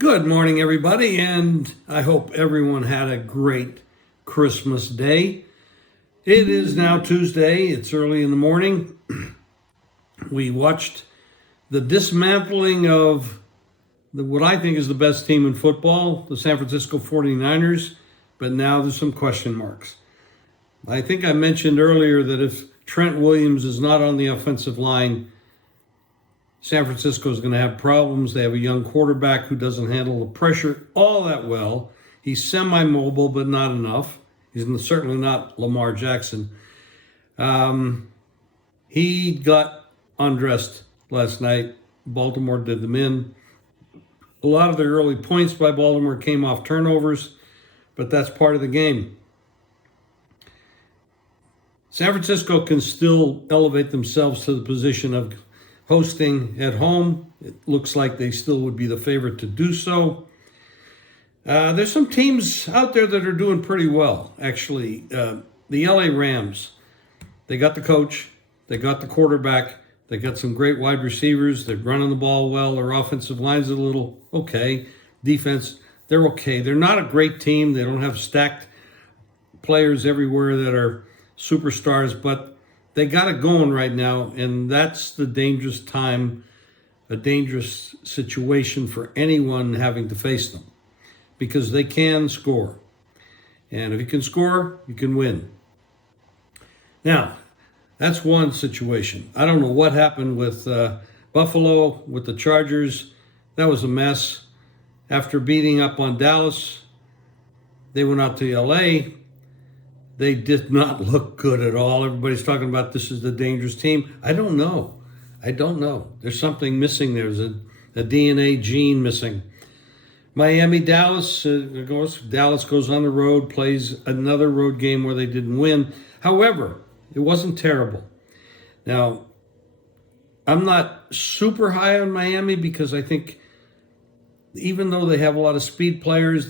Good morning, everybody, and I hope everyone had a great Christmas day. It is now Tuesday, it's early in the morning. We watched the dismantling of what I think is the best team in football, the San Francisco 49ers, but now there's some question marks. I think I mentioned earlier that if Trent Williams is not on the offensive line, San Francisco is going to have problems. They have a young quarterback who doesn't handle the pressure all that well. He's semi-mobile, but not enough. He's certainly not Lamar Jackson. He got undressed last night. Baltimore did them in. A lot of the early points by Baltimore came off turnovers, but that's part of the game. San Francisco can still elevate themselves to the position of hosting at home. It looks like they still would be the favorite to do so. There's some teams out there that are doing pretty well, actually. The LA Rams, they got the coach, they got the quarterback, they got some great wide receivers, they're running the ball well, their offensive line's a little okay. Defense, they're okay. They're not a great team. They don't have stacked players everywhere that are superstars, but they got it going right now, and that's the dangerous time, a dangerous situation for anyone having to face them, because they can score. And if you can score, you can win. Now, that's one situation. I don't know what happened with Buffalo, with the Chargers. That was a mess. After beating up on Dallas, they went out to LA. They did not look good at all. Everybody's talking about this is the dangerous team. I don't know. There's something missing there. There's a DNA gene missing. Miami, Dallas goes on the road, plays another road game where they didn't win. However, it wasn't terrible. Now, I'm not super high on Miami because I think even though they have a lot of speed players,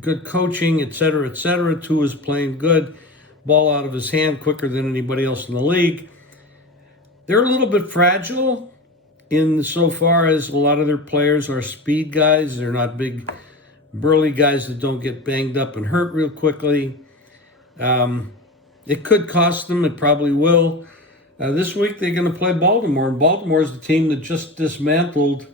good coaching, et cetera, Tua is playing good, ball out of his hand quicker than anybody else in the league. They're a little bit fragile in so far as a lot of their players are speed guys. They're not big, burly guys that don't get banged up and hurt real quickly. It could cost them. It probably will. This week they're going to play Baltimore, and Baltimore is the team that just dismantled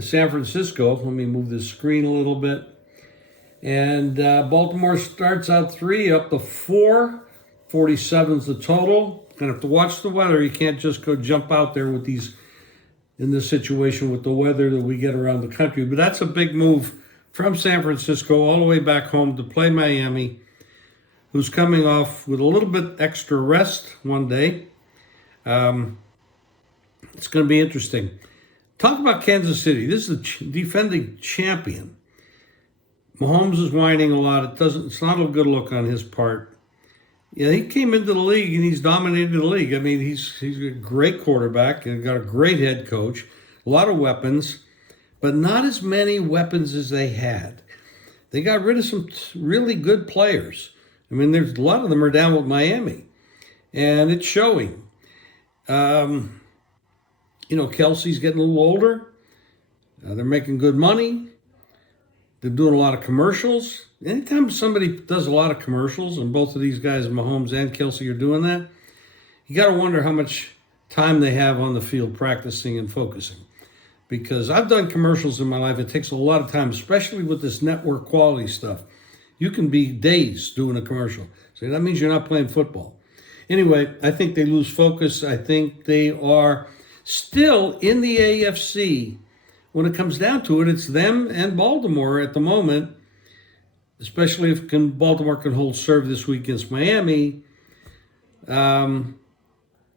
San Francisco. Let me move this screen a little bit. And Baltimore starts out 3, up to 4. 47's the total. Gonna have to watch the weather. You can't just go jump out there with these, in this situation with the weather that we get around the country. But that's a big move from San Francisco all the way back home to play Miami, who's coming off with a little bit extra rest one day. It's going to be interesting. Talk about Kansas City. This is the defending champion. Mahomes is whining a lot. It's not a good look on his part. Yeah, he came into the league and he's dominated the league. I mean, he's a great quarterback and got a great head coach, a lot of weapons, but not as many weapons as they had. They got rid of some really good players. I mean, there's a lot of them are down with Miami, and it's showing. Kelsey's getting a little older. They're making good money. They're doing a lot of commercials. Anytime somebody does a lot of commercials, and both of these guys, Mahomes and Kelsey, are doing that, you got to wonder how much time they have on the field practicing and focusing. Because I've done commercials in my life. It takes a lot of time, especially with this network quality stuff. You can be days doing a commercial. So that means you're not playing football. Anyway, I think they lose focus. I think they are still in the AFC. When it comes down to it, it's them and Baltimore at the moment, especially if Baltimore can hold serve this week against Miami. But I'm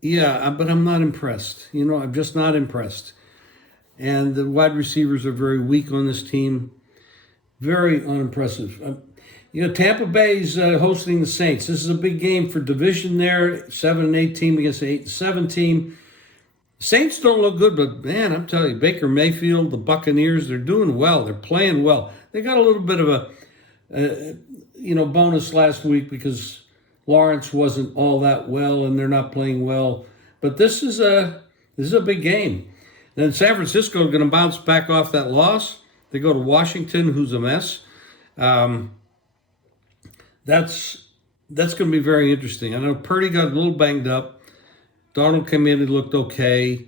not impressed. I'm just not impressed. And the wide receivers are very weak on this team. Very unimpressive. Tampa Bay's hosting the Saints. This is a big game for division there. 7-8 team against an 8-7 team. Saints don't look good, but man, I'm telling you, Baker Mayfield, the Buccaneers, they're doing well. They're playing well. They got a little bit of a bonus last week because Lawrence wasn't all that well and they're not playing well. But this is a big game. Then San Francisco is going to bounce back off that loss. They go to Washington, who's a mess. Um, that's that's going to be very interesting. I know Purdy got a little banged up. Darnold came in and looked okay.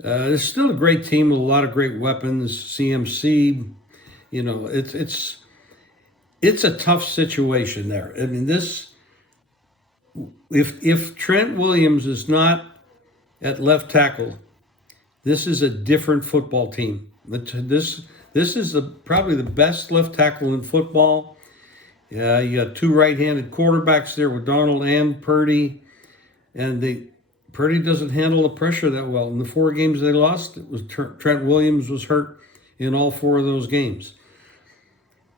It's still a great team with a lot of great weapons. CMC, it's a tough situation there. I mean, if Trent Williams is not at left tackle, this is a different football team. This is probably the best left tackle in football. You got two right-handed quarterbacks there with Darnold and Purdy, and Purdy doesn't handle the pressure that well. In the 4 games they lost, it was Trent Williams was hurt in all 4 of those games.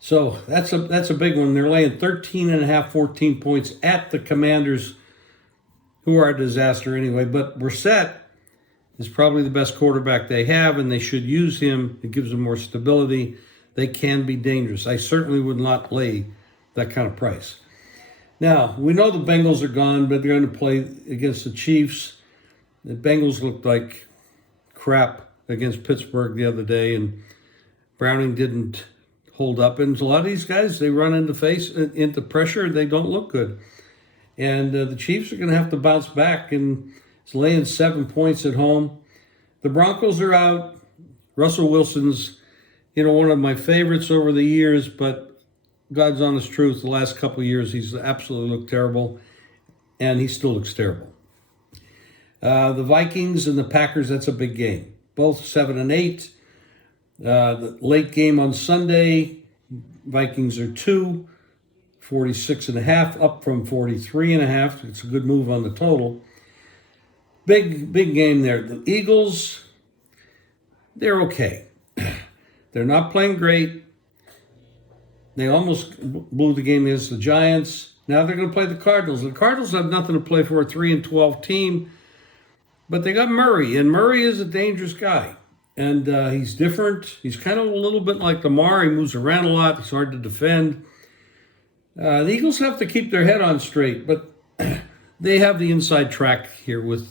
So that's a big one. They're laying 13.5, 14 points at the Commanders, who are a disaster anyway. But Brissett is probably the best quarterback they have, and they should use him. It gives them more stability. They can be dangerous. I certainly would not lay that kind of price. Now, we know the Bengals are gone, but they're going to play against the Chiefs. The Bengals looked like crap against Pittsburgh the other day, and Browning didn't hold up. And a lot of these guys, they run into pressure, they don't look good. And the Chiefs are going to have to bounce back, and it's laying 7 points at home. The Broncos are out. Russell Wilson's, one of my favorites over the years, but God's honest truth, the last couple of years, he's absolutely looked terrible, and he still looks terrible. The Vikings and the Packers, that's a big game. Both 7-8. The late game on Sunday, Vikings are 2, 46.5, up from 43.5. It's a good move on the total. Big game there. The Eagles, they're okay. They're not playing great. They almost blew the game against the Giants. Now they're going to play the Cardinals. The Cardinals have nothing to play for, a 3-12 team. But they got Murray, and Murray is a dangerous guy. And he's different. He's kind of a little bit like Lamar. He moves around a lot. He's hard to defend. The Eagles have to keep their head on straight, but they have the inside track here with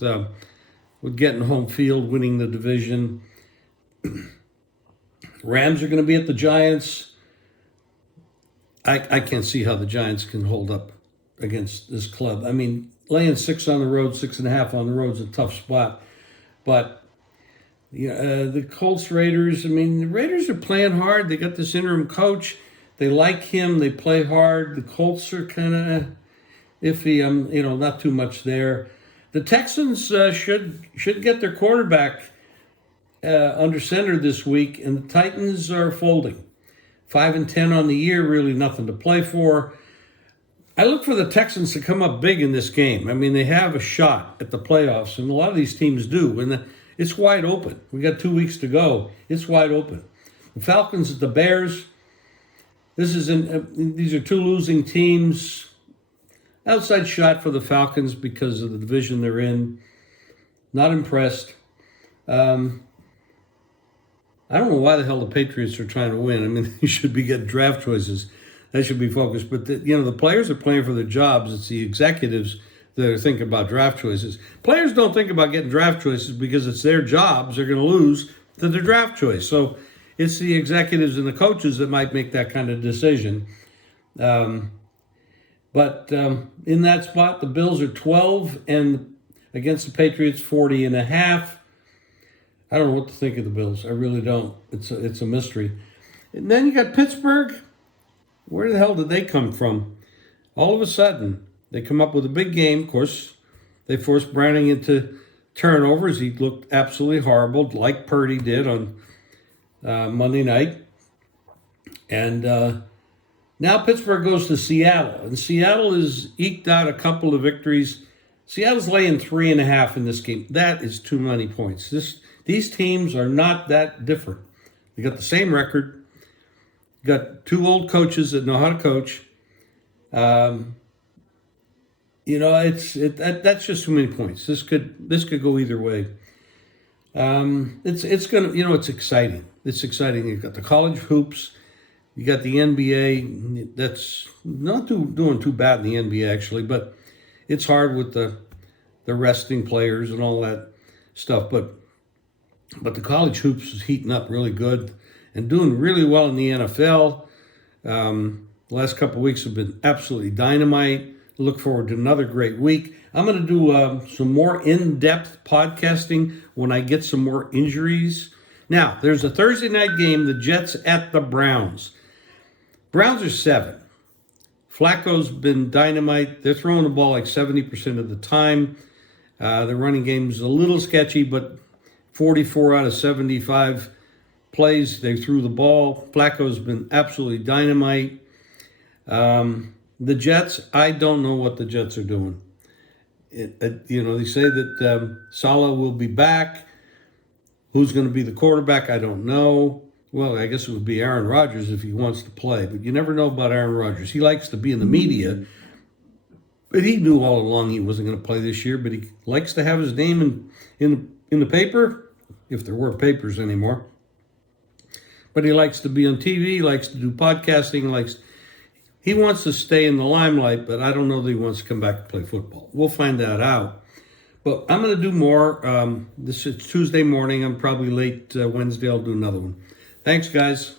getting home field, winning the division. Rams are going to be at the Giants. I can't see how the Giants can hold up against this club. I mean, laying 6 on the road, 6.5 on the road is a tough spot. But the Colts, Raiders, the Raiders are playing hard. They got this interim coach. They like him. They play hard. The Colts are kind of iffy. Not too much there. The Texans should get their quarterback under center this week, and the Titans are folding. 5-10 on the year, really nothing to play for. I look for the Texans to come up big in this game. They have a shot at the playoffs, and a lot of these teams do. And it's wide open. We got 2 weeks to go. It's wide open. The Falcons at the Bears. These are 2 losing teams. Outside shot for the Falcons because of the division they're in. Not impressed. I don't know why the hell the Patriots are trying to win. They should be getting draft choices. That should be focused. But the players are playing for their jobs. It's the executives that are thinking about draft choices. Players don't think about getting draft choices because it's their jobs. They're going to lose to the draft choice. So it's the executives and the coaches that might make that kind of decision. But in that spot, the Bills are 12 and against the Patriots 40.5. I don't know what to think of the Bills. I really don't. It's a mystery. And then you got Pittsburgh. Where the hell did they come from? All of a sudden, they come up with a big game. Of course, they forced Browning into turnovers. He looked absolutely horrible, like Purdy did on Monday night. And now Pittsburgh goes to Seattle. And Seattle has eked out a couple of victories. Seattle's laying 3.5 in this game. That is too many points. These teams are not that different. They got the same record. Got 2 old coaches that know how to coach. That's just too many points. This could go either way. It's exciting. It's exciting. You've got the college hoops. You got the NBA. That's not doing too bad in the NBA actually, but it's hard with the resting players and all that stuff. But the college hoops is heating up really good. and doing really well in the NFL. The last couple of weeks have been absolutely dynamite. Look forward to another great week. I'm going to do some more in-depth podcasting when I get some more injuries. Now, there's a Thursday night game, the Jets at the Browns. Browns are 7. Flacco's been dynamite. They're throwing the ball like 70% of the time. The running game's a little sketchy, but 44 out of 75 plays, they threw the ball. Flacco's been absolutely dynamite. The Jets, I don't know what the Jets are doing. They say that Saleh will be back. Who's going to be the quarterback? I don't know. Well, I guess it would be Aaron Rodgers if he wants to play, but you never know about Aaron Rodgers. He likes to be in the media, but he knew all along he wasn't going to play this year, but he likes to have his name in the paper, if there were papers anymore. But he likes to be on TV, likes to do podcasting, he wants to stay in the limelight, but I don't know that he wants to come back to play football. We'll find that out. But I'm going to do more. This is Tuesday morning. I'm probably late Wednesday. I'll do another one. Thanks, guys.